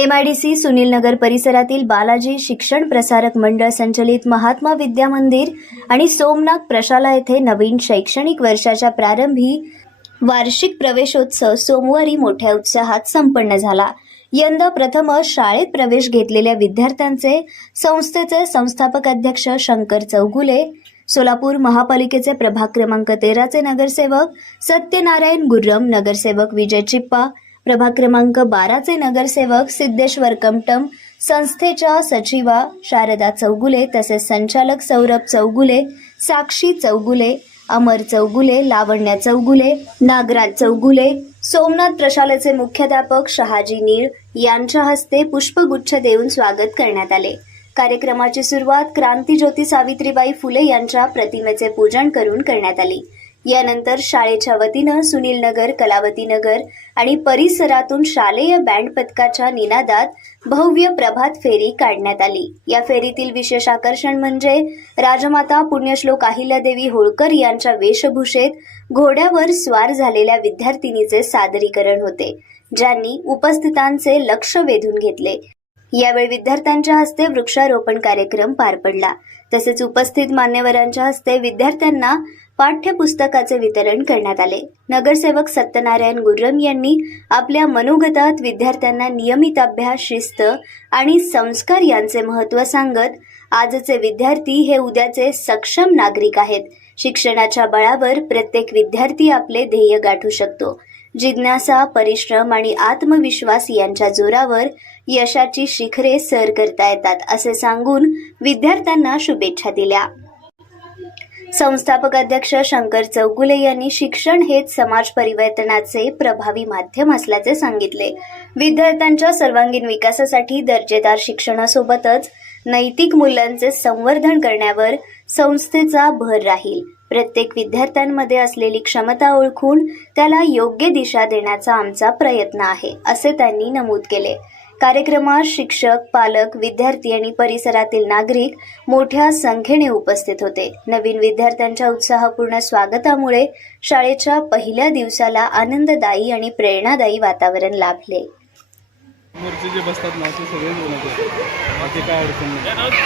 MIDC Sunil नगर परिसरातील बालाजी शिक्षण प्रसारक मंडळ संचलित महात्मा विद्या मंदिर आणि सोमनाथ प्रशाला येथे नवीन शैक्षणिक वर्षाच्या प्रारंभी वार्षिक प्रवेशोत्सव सोमवारी मोठ्या उत्साहात संपन्न झाला। यंदा प्रथमच शाळेत प्रवेश घेतलेल्या विद्यार्थ्यांचे संस्थेचे संस्थापक अध्यक्ष शंकर चौगुले, सोलापूर महापालिकेचे प्रभाग क्रमांक 13 चे नगरसेवक सत्यनारायण गुर्रम, नगरसेवक विजय चिप्पा, प्रभाग क्रमांक 12 चे नगरसेवक सिद्धेश्वर कमटम, संस्थेच्या सचिवा शारदा चौगुले तसेच संचालक सौरभ चौगुले, साक्षी चौगुले, अमर चौगुले, लावण्या चौगुले, नागराज चौगुले, सोमनाथ प्रशालेचे मुख्याध्यापक शहाजी नीळ यांच्या हस्ते पुष्पगुच्छ देऊन स्वागत करण्यात आले। कार्यक्रमाची सुरुवात क्रांतीज्योती सावित्रीबाई फुले यांच्या प्रतिमेचे पूजन करून करण्यात आली। यानंतर शाळेच्या वतीनं सुनील नगर, कलावती नगर आणि परिसरातून शालेय बँड पथकाच्या निनादात भव्य प्रभात फेरी काढण्यात आली। या फेरीतील विशेष आकर्षण म्हणजे राजमाता पुण्यश्लोक अहिल्यादेवी होळकर यांच्या वेशभूषेत घोड्यावर स्वार झालेल्या विद्यार्थिनीचे सादरीकरण होते, ज्यांनी उपस्थितांचे लक्ष वेधून घेतले। यावेळी विद्यार्थ्यांच्या हस्ते वृक्षारोपण कार्यक्रम पार पडला। तसेच उपस्थित मान्यवरांच्या हस्ते विद्यार्थ्यांना पाठ्यपुस्तकाचे वितरण करण्यात आले। नगरसेवक सत्यनारायण गुर्रम यांनी आपल्या मनोगतात विद्यार्थ्यांना नियमित अभ्यास, शिस्त आणि संस्कार यांचे महत्त्व सांगत, आजचे विद्यार्थी हे उद्याचे सक्षम नागरिक आहेत। शिक्षणाच्या बळावर प्रत्येक विद्यार्थी आपले ध्येय गाठू शकतो। जिज्ञासा, परिश्रम आणि आत्मविश्वास यांच्या जोरावर यशाची शिखरे सर करता येतात, असे सांगून विद्यार्थ्यांना शुभेच्छा दिल्या। संस्थापक अध्यक्ष शंकर चौगुले यांनी शिक्षण हेच समाज परिवर्तनाचे प्रभावी माध्यम असल्याचे सांगितले। विद्यार्थ्यांच्या सर्वांगीण विकासासाठी दर्जेदार शिक्षणासोबतच नैतिक मूल्यांचे संवर्धन करण्यावर संस्थेचा भर राहील। प्रत्येक विद्यार्थ्यांमध्ये असलेली क्षमता ओळखून त्याला योग्य दिशा देण्याचा आमचा प्रयत्न आहे, असे त्यांनी नमूद केले। कार्यक्रमात शिक्षक, पालक, विद्यार्थी आणि परिसरातील नागरिक मोठ्या संख्येने उपस्थित होते। नवीन विद्यार्थ्यांच्या उत्साहपूर्ण स्वागतामुळे शाळेच्या पहिल्या दिवसाला आनंददायी आणि प्रेरणादायी वातावरण लाभले। जे बसतात ना ते सगळे काय अडचण नाही।